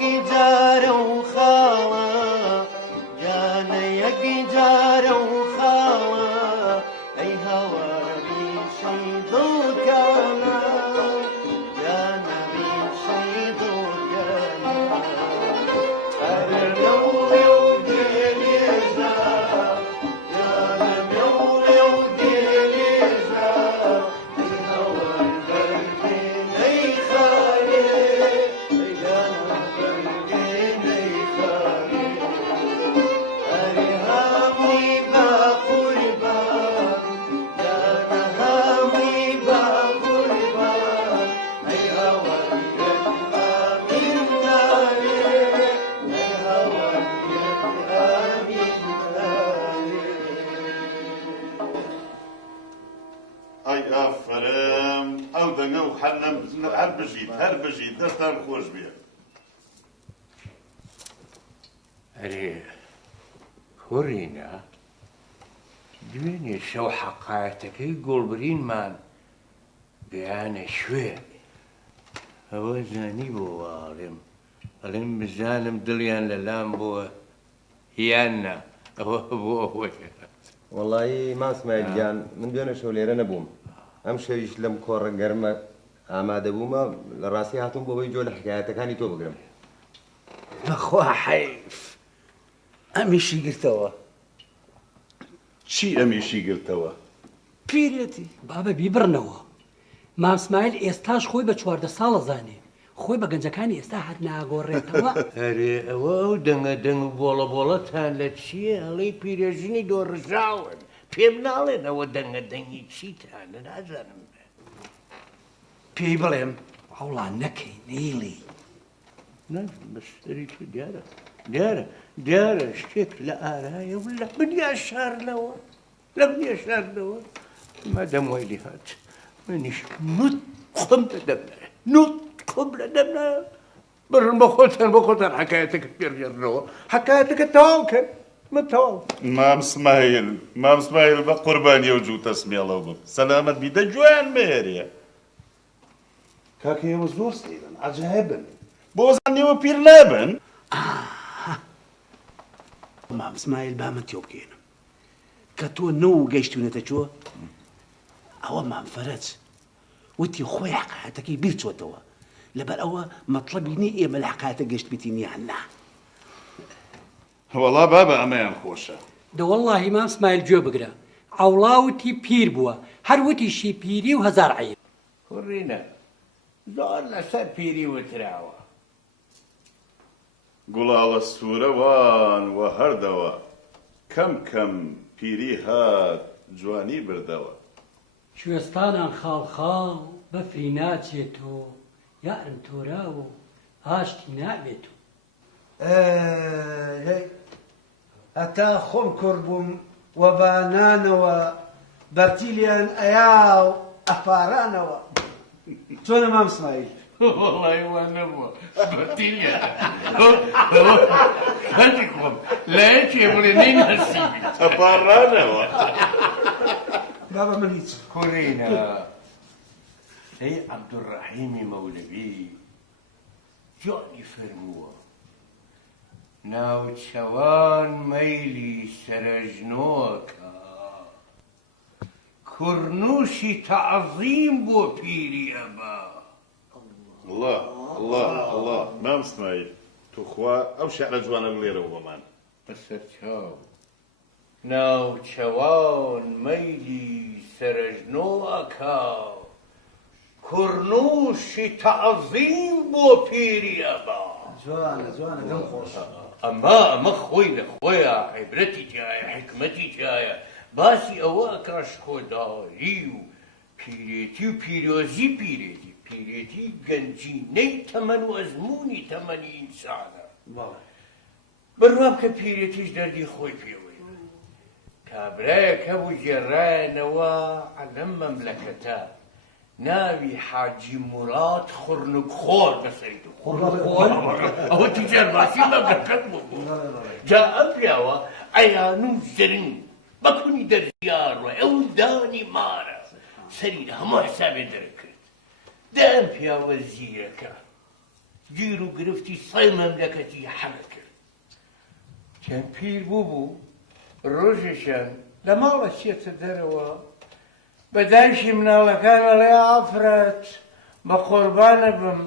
جارە و خاڵە جانە یەک جارە و خاڵە ئەی هەواری شەیدڵکانە جانە ریشەی دڵکانە ئەرە نەوڵێ و دێنێژە جانە نەوڵێ و دێنێژە ئەی هەوار بەرگێنەی خارێ ئەی جانە بەرگێنەی خارێ ئەرێ هەمووی بە قوربان جانە هەمووی بە قوربان ئەی هەوار یەک ئامین ناوێ ئەی هەوار یەک ئامین ناوێ ئای ئافرم ئەو دەنگە و هەر بژیت دەستان خۆش بێ. ئەرێ کوڕینە دوێنێ شەو حەقایەتەکەی گوڵبرینمان گەیانە شوێ ئەوە زانی بۆ واڵێم ئەڵێم بزانم دڵیان لەلام بووە یان نا ئەوە بۆ ئەوەیە وەڵی ماسمایل گیان من دوێنە شەو لێرە نەبووم ئەم شەویش لەم کۆڕە گەرمە ئامادە بوومە لە ڕاستی هاتووم بۆ بەی جۆ لە حکایەتەکانی تۆ بگرم. بەخوا حەیف ئەمیشی گرتەوە. چی ئەمیشی گرتەوە؟ پیرێتی بابە بیبڕنەوە مام اسماعیل ئێستاش خۆی بە 14 ساڵە زانێ خۆی بە گەنجەکانی ئێستا هەر ناگۆڕێتەوە. ئەرێ ئەوە ئەو دەنگە دەنگ و بۆڵە بۆڵەتان لە چییە ئەڵەی پیرەژنی دۆڕژاون پێم ناڵێن ئەوە دەنگە دەنگی چیتانە نازانم پێی بڵێم هەوڵان نەکەی نەیڵی بەشتری تو دیارە شتێک لە ئارایە و لە بنیا شارنەوە مادەم وایلی هات منیش نوت خۆم لە دەمنایە بڕن بە خۆتان حکایەتەکە پێڕێنەوە حکایەتەکە تەواوکەن تەواو. مام اسماعیل بە قوربانی و جووتە سمێڵەوە بم سەلامەت بیدە جویان مێریە. کاکە ئێوە زۆر سەیرن عەجایبن بۆ زانیەوە پیر نابن. مام اسماعیل بامە تێو بکەێنم کە تۆ نەوە گەیشتونەتە چۆ ئەوە مام فەرەج وتی خۆی حقایەتەکەی بیر چۆتەوە لەبەر ئەوە مەطلەبی نی ئێمە لە حقایەتە گەشت بیتین یان نا. وەڵا بابە ئەمەیان خۆشە. دەوەڵڵاهی مام اسماعیل گوێ بگرە عەوڵاوتی پیر بووە هەر وتیشی پیری و هەزار عەیب. کوڕینە زۆر لەسەر پیری وتراوە گوڵاڵە سوورەوان وە هەردەوە کەم پیری هات جوانی بردەوە. کوێستانان خاڵخاڵ بەفری ناچێت و یارم تۆراوە و هاشتی نابێت و هەتا خۆم کوڕ بووم وە بانانەوە بەرتیلیان ئەیا و ئەپارانەوە. چۆنە مام اسماعیل؟ وەڵی وا نەبووە بەتیلە هەتی خۆم لایەکێ بڵێ نەی نەسیبی ئەپارانەوە. بابە من هیچ کوڕینە سەی عەبدوڕەحیمی مەولەوی جۆنی فەرمووە ناوچەوان مەیلی سەرەژنۆکە کوڕنووشی تەعەزیم بۆ پیری ئەبا. الله مام اسماعیل توخوا ئەو شعرە جوانە بڵێرەوە بۆمان. بەسەر چاو ناوچەوان مەیلی سەرەژنۆکە کوڕنووشی تەعەزیم بۆ پیری ئەبا. جوانە دڵ خۆشە. ئەمە خۆی لە خۆیە عیبرەتی تایە حکمەتی تایە باسی ئەوە ئەکاش خۆداری و پیرێتی و پیرۆزی پیرێتی گەنجینەی تەمەن و ئەزموونی تەمەنی ئینسانە. بڕوام کە پیرێتیش دەردی خۆی پێوەی کابرایەک هەبوو گێڕایەنەوە عەلەم مەملەکەتە ناوی حاجی موراد خوڕنوکخۆر بەسەری ئەوە تیجار باسی مەملەکەت بوو جا ئەم پیاوە ئەیان و زرن بەکونی دەرزیارڕە ئەو دانی مارە سەری لە هەموو حسابێ دەرکرد دەم پیاوە زیرەکە گیر و گرفتی سەی مەملەکەتی حەمە کرد چەند پیر بوو ڕۆژێکیان لە ماڵە چێتە دەرەوە بە دایشی مناڵەکان ئەڵێ ئافرەت بە قوربانە بم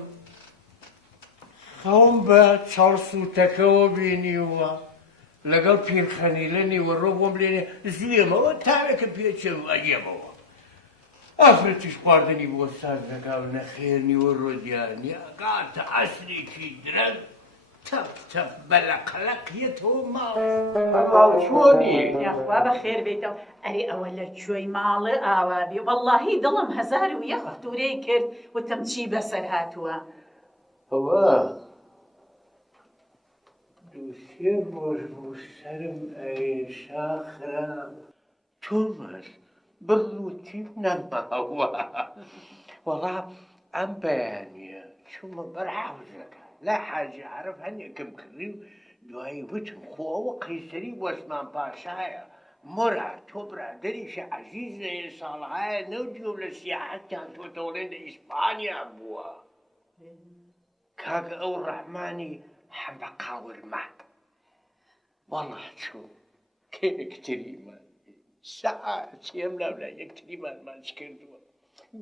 خەوم بە چاڵسووتەکەەوە بینیوە لەگەڵ پیرخەنیلە نیوەڕۆ بۆم لێنێ زوێمەوە تاوێکە پێچێم ئەگێمەوە ئافرەتیش خواردنی بۆ ساز دەکاو نەخێر نیوەڕۆ دیارنیە گاتە ئەسرێکی درەنگ تەپ تەپ بەلەقەلەقیەتەوە ماڵ چۆنی یاخوا بە خێر بێتەوە ئەرێ ئەوە لە کوێی ماڵە ئاوا بێ وەڵڵاهی دڵم هەزار و یەک توورەی کرد وتم چی بەسەر هاتووە ئەوە دووسێ ڕۆژ بوو سەرم ئەیشا خراب تۆمەس بڕووتی نەماوە وەڵام ئەم بەیانیە چوومە بەرحەوزەکە لە حاجی عەرەب هەنێکم کردی و دوایی وتم خۆ ئەوە قەیسەری وەسمان پاشایە مراد تۆ برادەریشە عەزیزە ساڵهایە نەوتیۆ لە سیاحەتیان تۆتەوڵێن لە ئیسپانیا بووە کاکە ئەو ڕەحمانی حەمە قاورمان وەڵا چوو کێکتریمان ساعتیم لەولا یەکتریمان ماچ کردووە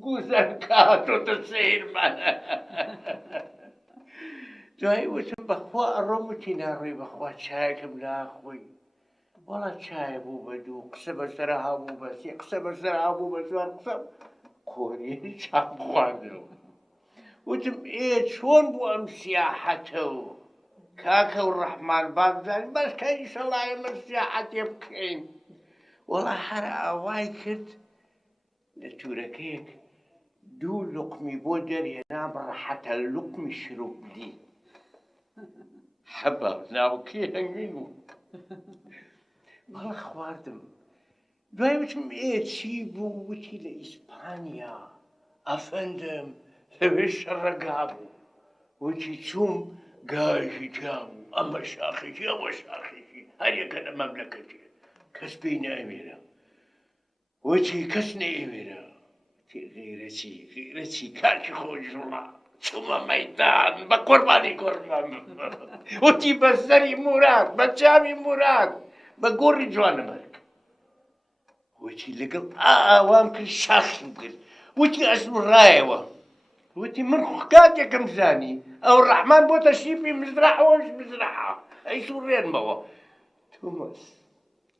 گوزەر کاتۆتە سەیرمان دوایی وتم بەخوا ئەڕۆمتی ناڕێ بەخوا چایەکەم ناخۆی وەڵا چایە بوو بە دوو قسە بەسەرە هابوو بە سێ قسە بەسەر هابوو بە چوار قسە قۆریێنی چاپ خواردنەوە وتم چۆن بوو ئەم سیاحەتەوە کاکە و ڕەحمان بابزانین بەشکە ئیشەڵا ئێمە سیاحەتێ بکەین وەڵا هەر ئاوای کرد لە تورەکەیەک دوو لوقمی بۆ دەرهێنام ڕەحەتە لوقمی شروبلی حەبا ناوکەی هەنگوین بوو وەڵا خواردم دوای وتم چی بوو وتی لە ئیسپانیا ئەفەندم لەوێ شەڕەگا بوو وتی چووم گایشی تیا بوو ئەمە شاخێکی ئەوە شاخێکی هەر یەکە لە مەملەکەتێ کەس پێی ناوێرە وتی کەس نەئێوێرە غیرەتی کاکی خۆشڵا چوومە مەیدان بە قوربانی قوربان وتی بە سەری موراد بە چاوی موراد بە گۆڕی جوانەمەرگ وتی لەگەڵ ئاوام کرد شاخیم کرد وتی ئەسم ڕایەوە وتی من کاتێکم زانی ئەو ڕەحمان بۆتە شیپی مزرعەوەش مزرعە ئەی سوڕێنمەوە تومەس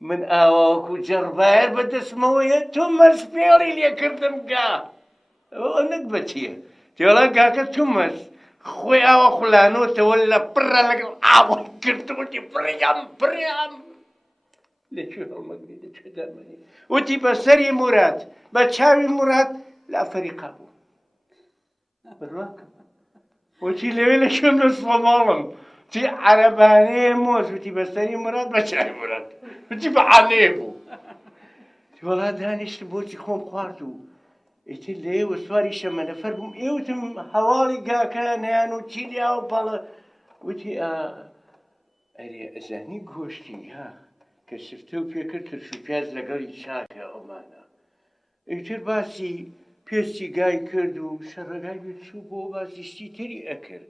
من ئاواوەکو جەڕبایر بەدەستمەوەیە تومەس فێڵی لێکردم گا ئەوە نەک بەچیە تێوەڵا کاکە تومەس خۆی ئاوا خوڵانۆتەوە لە پڕە لەگەڵ ئاوە کردوتی پڕیام لەکوێ هەڵمەگری لەکوێ دەرمەنی وتی بە سەری موراد بە چاوی موراد لە ئەفریقا بوو بڕواکەم وتی لەوێ لە شوێن لە سۆماڵم وتی عەرەبانەیە مۆز وتی بە سەری موراد بە چاوی موراد وتی بەعانەیە بوو وەڵا دانیشتم بۆچی خۆم خوارد و ئیتر لێوە سواری شەمەنەفەر بووم ئێوتم هەواڵی گاکانیان و چیلیا و پەڵە وتی ئەرێ ئەزانی گۆشتی ها کە سفتە و پێکرد ترش و پیاز لەگەڵی چاکە ئەومانە ئیتر باسی پێستی گای کرد و شەڕەگای بچوو بۆ باسیشتی تری ئەکرد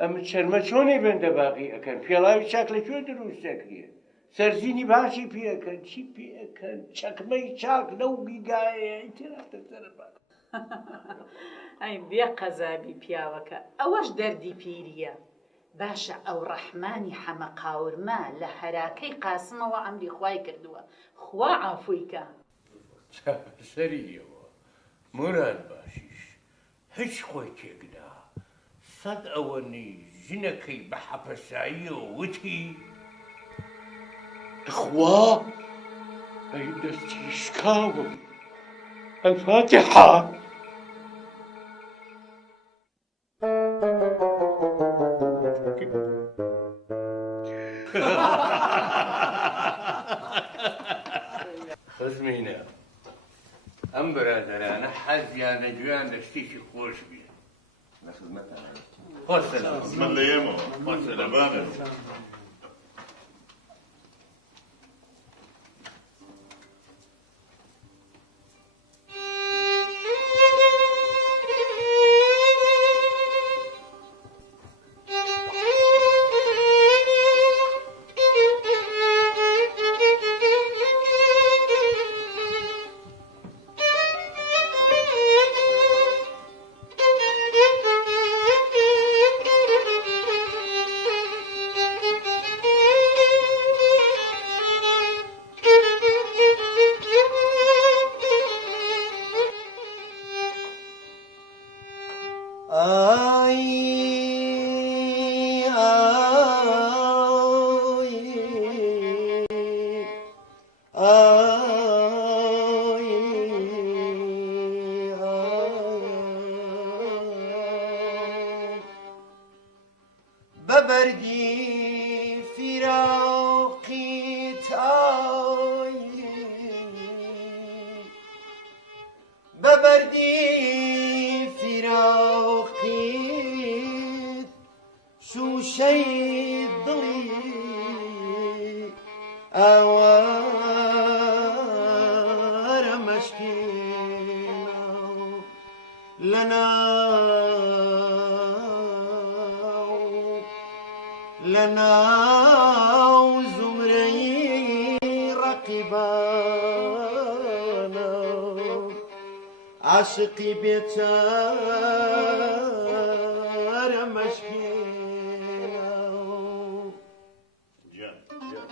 ئەمە چەرمە چۆنەی بەندە باقی ئەەکەن پێڵاوی چاک لەکوێ دروست دەکرێ سەرزینی باشی پێەکەن چی پێەکەن چەکمەی چاک لەو بیگایە ئیتراتە سەربات ئەی بێ قەزابی پیاوەکە ئەوەش دەردی پیریە باشە ئەو ڕەحمانی حەمە قاورما لە هەراکەی قاسمەوە ئەمری خوای کردووە خوا عافویکە سەریەوە مراد باشیش هیچ خۆی تێکدا سەد ئەوەنی ژنەکەی بە حەپەساییەوە وتی خوا ئەی دەستی شکاوم الفاتحة خزمینە ئەم برادەرانە حەزیان لە گوێیان لە شتێکی خۆش بێ خۆسەلام من لە ئێمەوە خۆسەلامانە ببردي فراقي تاي ببردي فراقي شو شي ضلي أوار مشكينا لنا زمري رقبانا عاشقي بيتار مشكينا جان جان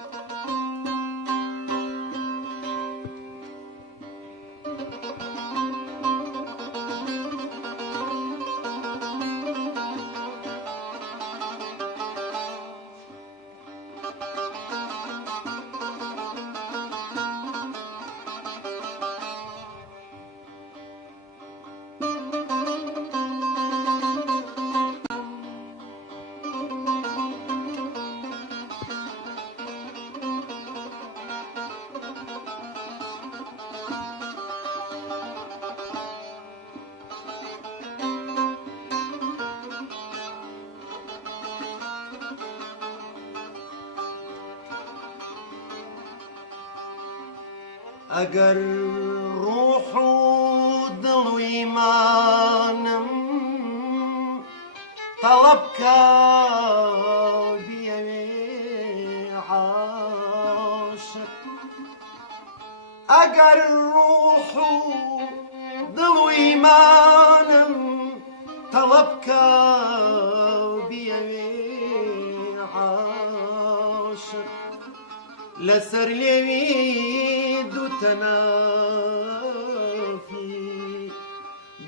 اگر روح و دل و ایمانم طلبك بيوي عاشق اگر روح و دل و ایمانم طلبك بيوي عاشق لسر ليوي دو تنافي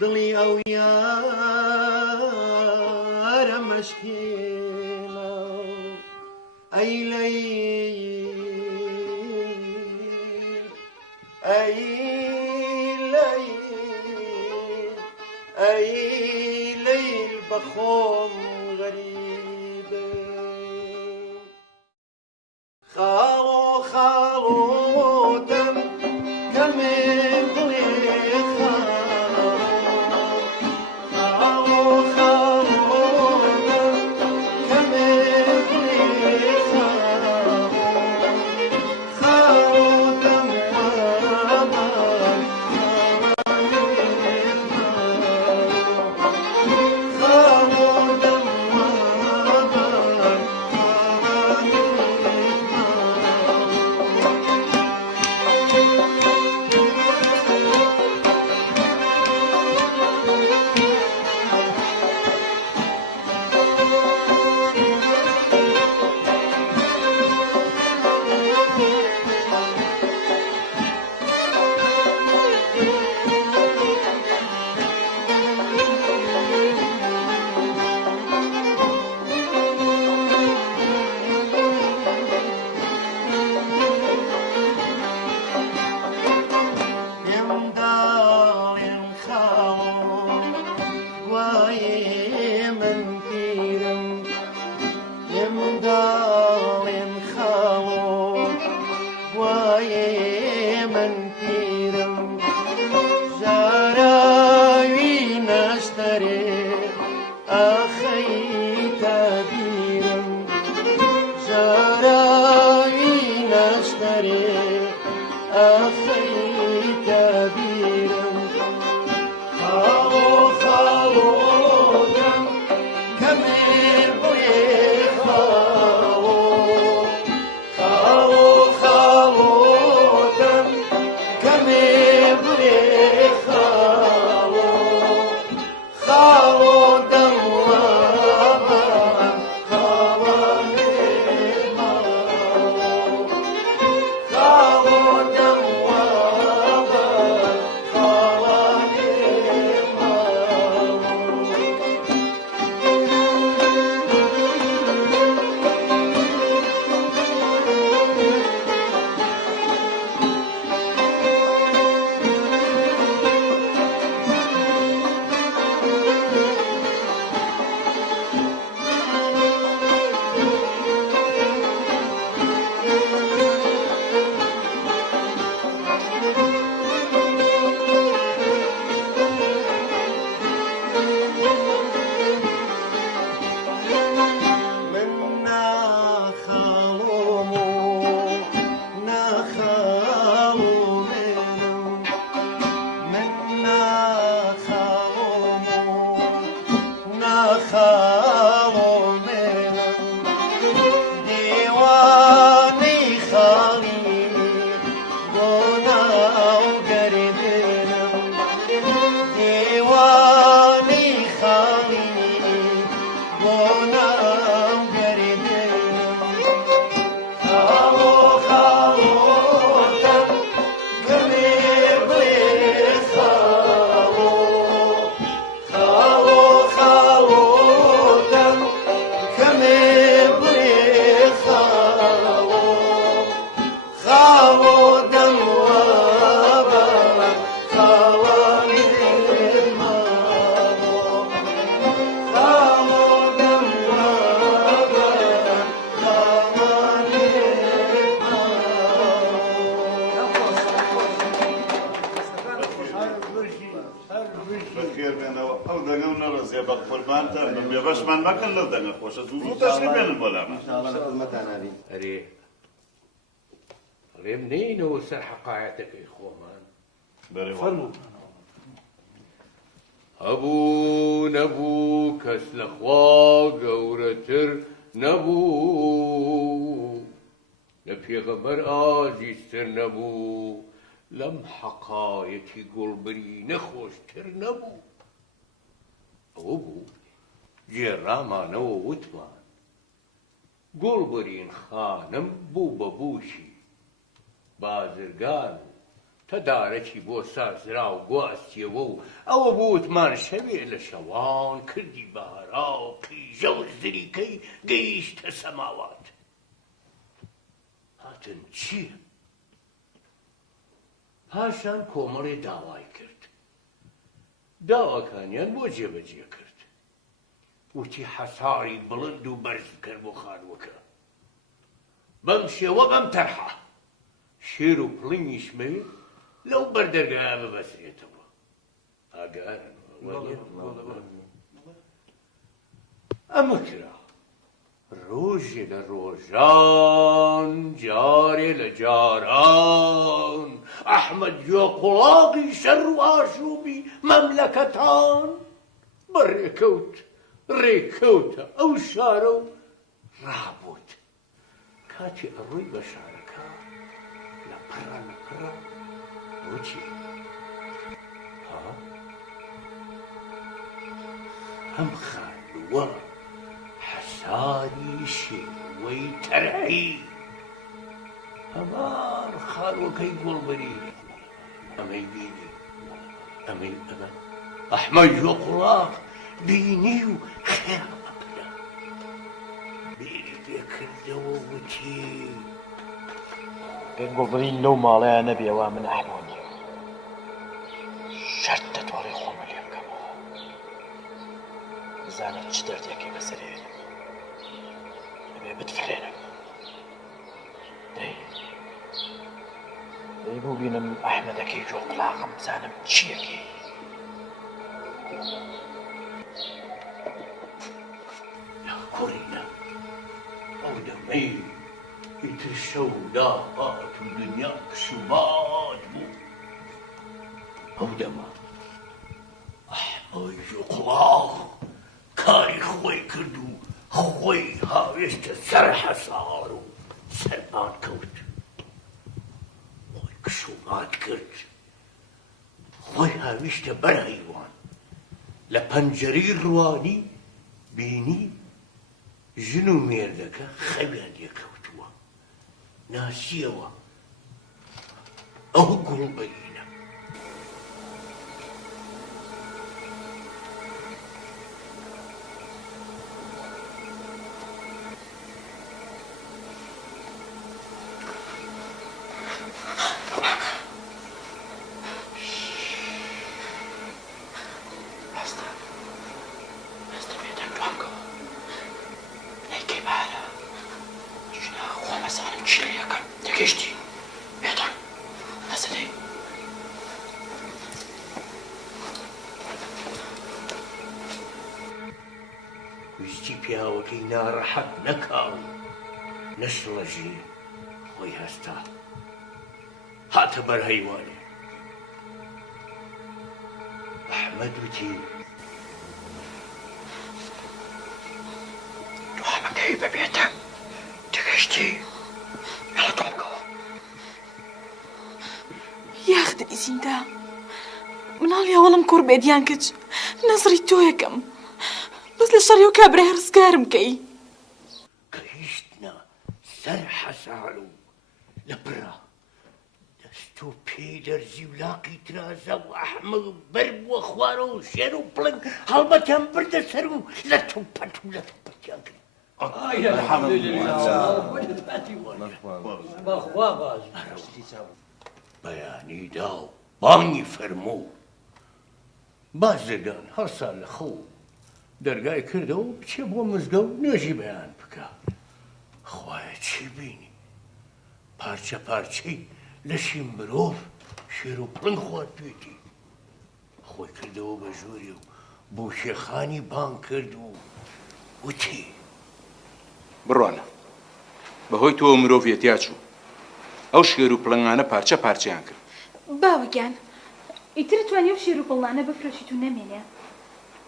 ضلي او يار مشكينا اي ليل اي ليل اي ليل بخوم غريبه خالو خالو دم كمل ضلي خالو خالو دم كمل ضلي خالو دم وابر خالو دم وابر خاڵۆ منم دیوانی خاڵی بۆ ناو گەردنم دیوانی خاڵی بۆ ناو گەردنم خاڵۆ خاڵۆتم گەمێ بڵێ خاڵۆ خاڵۆ خاڵۆتم کەمێ بڵێ خاڵۆ خاڵۆ دەموە بە خاوەنی ماڵۆ خاڵۆ دەموە بە خاوەنی بەخێر بێنەوە ئەو دەنگە و نەڕەزیە بە قوربانتان بن بێبەشمان مەکەن لەو دەنگە خۆشە زوو تەشریف بێنن بۆ لامان ئینشاءڵڵا لە خزمەتان نابین. ئەرێ ڕێم نینەوە سەر حەقایەتەکەی خۆمان بەرێ هەبوو نەبوو کەس لەخوا گەورەتر نەبوو لە پێغەمبەر ئازیزتر نەبوو لەم حەقایەتی گوڵبری نەخۆشتر نەبوو ئەوە بوو گێڕامانەوە وتمان گوڵبرین خانم بوو بە بووشی بازرگان و تەدارەکی بۆ سازرا و گواستیەوە و ئەوە بووتمان شەوێ لە شەوان کردی بەهەرا و قیژە و زریکەی گەیشتە سەماوات هاتن چییە؟ پاشان کۆمەڵێ داوای کرد داواکانیان بۆ جێبەجێ کرد وتی حەساری بڵند و بەرز کرد بۆ خانووەکە بەم شێوە بەم تەرحە شێر و پڵنگیشمەوێ لەو بەردەرگایە ببەسرێتەوە ئاگارن ئەمە کرا ڕۆژێ لە ڕۆژان جارێ لە جاران ئەحمەد گوێ قوڵاقی شەڕ و ئاشوبی مەملەکەتان بەڕێکەوت ڕێکەوتە ئەو شارە و ڕابوت کاتی ئەڕۆی بە شارەکە لە پڕە لە پڕە وچی ئەم خانووە حەساری شێوەی تەرعی هەمان خانووەکەی گوڵبەری ئەمەی بینی ئەمەی ئەمە ئەحمەد گوێ قوڵاق بینی و خێرا بەپرە بیری پێکردەوە وتی پێت گوڵبەرین لەو ماڵەیە نەبێەوە من ئەحمۆنی شەرت دەتوەڕی خۆمە لێ بکەمەوە بزانێت چ دەردێکی بەسەرێنم ئەبێ بتفرێنم دەی بوو بینم ئەحمەدەکەی جۆ قوڵاقم بزانم چیەکەی کوڕینە ئەو دەمەی ئیتر شەو داهات و دنیا کشوبات بوو ئەو دەما ئەحمەد گوێ قوڵاق کاری خۆی کرد و خۆی هاوێشتە سەر حەسار و سەرمان کەوت خۆی کشومات کرد خۆی هاوێشتە بەر هەیوان لە پەنجەرەی ڕوانی بینی ژن و مێردەکە خەویان لێکەوتووە ناسیەوە ئەو گوڵبەرینە ویستی پیاوەکەی ناڕەحەت نەکاو نەشڵەژی خۆی هەستا هاتە بەر هەیوانێ ئەحمەد وتی ببێتە تگەشتی هەڵە تۆڵکەوە یاخدنی زیندە مناڵی هەوڵم کوڕ بێدیان کچ نەزری تۆ یەکەم بەس لە شەڕی و کابرای ڕزگارم کەی کەیشتنە سەر حەساڵ و لە پڕە دەست و پێی دەرزی و لاقی ترازە و ئەحمق بەر بووە خوارە و شێر و پڵنگ هەڵبەتیان بردە سەر و لە توپەت و لە توپەتیان کرد بەیانی دا و بانگی فەرموو بازرگان هەر ساڵ لە خەو دەرگای کردەوە بچێ بۆ مزگە و نوێژی بەیان بکە خوایە چی بینی پارچە پارچەی لەشی مرۆڤ شێر و پڵنگ خوارد توێتی خۆی کردەوە بە ژووری و بۆ شێخانی بانگ کرد و وتی بڕوانە بەهۆی تۆ مرۆڤیەتیا چوو ئەو شێر و پڵنگانە پارچە پارچەیان کرد باوەگیان ئیتر توانێ و شێر و پڵنانە بفرۆشیت و نەمێنێ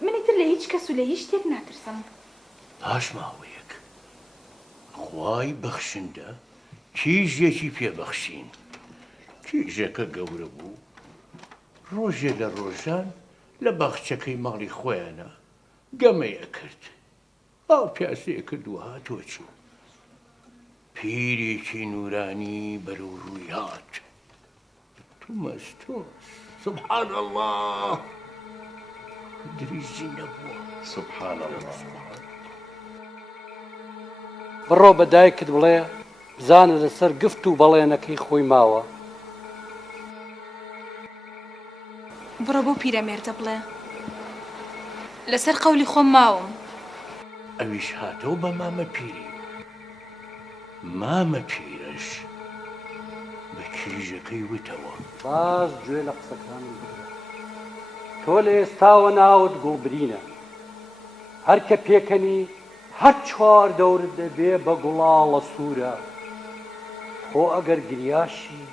من ئیتر لە هیچ کەس و لە هیچ شتێک ناترسم پاش ماوەیەک خوای بەخشندە کیژێکی پێبەخشین کیژەکە گەورە بوو ڕۆژێ لە ڕۆژان لە بەخچەکەی ماڵی خۆیانە گەمەیە کرد ئاو پیاسەیە کرد و هاتۆ چوو پیرێکی نورانی بەرەو ڕووی هات تومەستۆ سبحان الله دریزی نەبووە سبحان الله بڕۆ بە دایکت بڵێ بزانە لەسەر گفت و بەڵێنەکەی خۆی ماوە بڕۆ بۆ پیرەمێردە بڵێ لەسەر قەولی خۆم ماوم ئەویش هاتەوە بە مامە پیری مامە پیرەش بە کیژەکەی وتەوە باز گوێ لە قسەکانم بگرە تۆ لە ئێستاوە ناوت گوڵبرینە هەر کە پێکەنی هەر چوار دەورت دەبێ بە گوڵاڵە سوورە خۆ ئەگەر گریاشی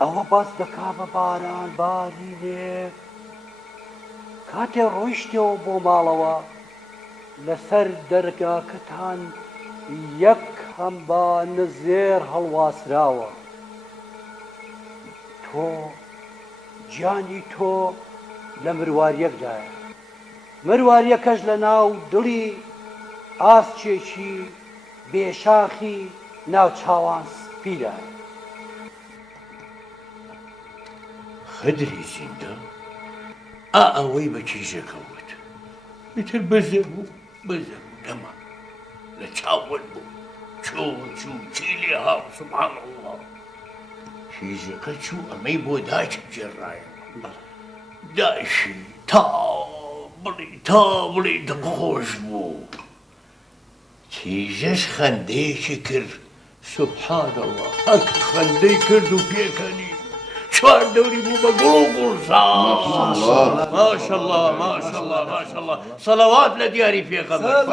ئەوە باس دەکا بە باران باری لێ کاتێ ڕۆیشتەوە بۆ ماڵەوە لەسەر دەرگاکەتان یەک هەمبانە زێر هەڵواسراوە تۆ گیانی تۆ لە مرواریەکدایە مرواریەکەش لە ناو دڵی ئاسچێکی بێشاخی ناو چاوان سپیرایە خدری زیندە ئەوەی بە کیژەکە وت ئیتر بەزە بوو بەزە بوو دەما لە چاوەت بوو چوو چی لێ هاو سبحان الله کیژەکە چوو ئەمەی بۆ دایکی جێڕایە دایشی تا بڵی دڵخۆش بوو کیژەش خەندەیەکی کرد سبحان الله هەک خەندەی کرد و پێکەنی چوار دەوری بوو بە گوڵ و گوڵزا ماشەڵڵا ماشەڵڵا ماشەڵڵا سەڵەوات لە دیاری پێغەمبەر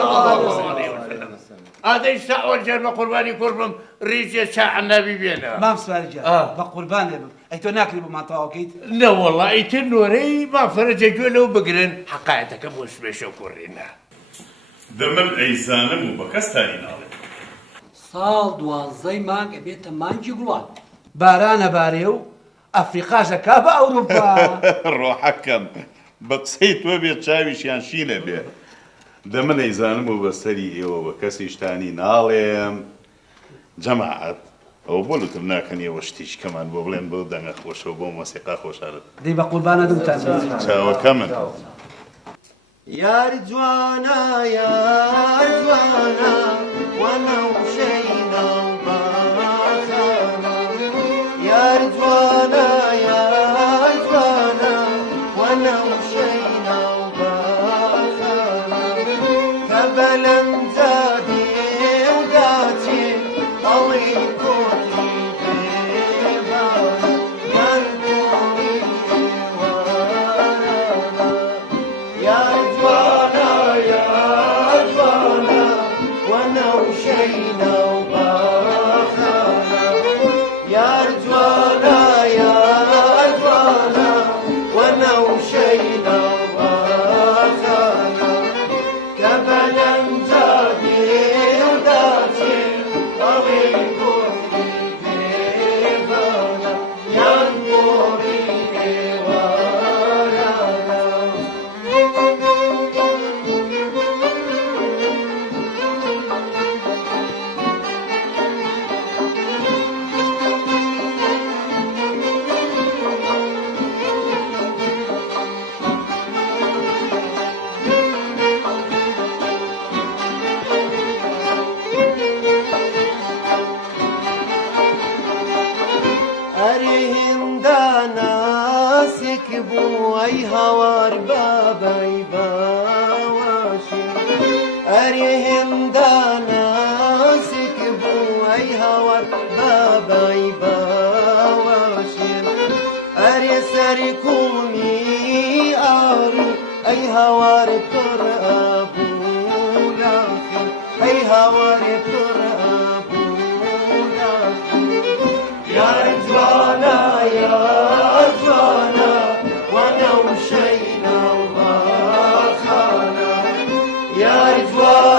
ئادەی ساوەل جەرمە قوربانی کوڕبم ڕیزێ چاعنەبی بێنە مام سوارجە بە قوربانێ بم ئەی تۆ ناکری بۆ ماتەواوکەیت نەوەڵڵا ئیتر نۆرەی مافرەجە گوێ لەو بگرن حەقایەتەکە بۆ سوێشە کوڕێنە دەمن ئەیزانم و بە کەس تاری ناڵێ ساڵ دوازدەی مانگ ئەبێتە مانگی گوڵان بارانە بارێ و ئەفریقاشەکە بە ئەوروپا ڕۆحەکەم بە قسەی تۆ بێت چاویشیان شینە بێ دەمن ئەیزانم و بەسەری ئێوە بە کەسی شتانی ناڵێم جەماعەت ئەو بۆ لەتر ناکەنیەوە شتیشکەمان بۆ بڵێن بۆ دەنگە خۆشەوە بۆ مۆسیقا خۆشارت دەی بە قوربانە دمتان چاوەکە من یار جوانە یار جوانە وەنەوشەینە و باخەمە یار جوانە یار جوانە وەنەوشەینە و باخەمە کە بەلەنجە دێوداچێ ئەڵی کۆتری بێبانە من کوڕی وارەمە یار جوانە یار جوانە وەنەوشەینە و باخەمە یار جوانە یار جوانە وەنەوشەینە و باخەمە کە بەلەنجە دێوداچێ أي هوار باباي باواشي أريهم دانا سكبو أي هوار باباي باواشي أري سركومي أري أي هوار ترابو لافي أي هوار ترابو لافي يا رجوانا يا رجوانا وانا وشينا وما خانا يا رجوانا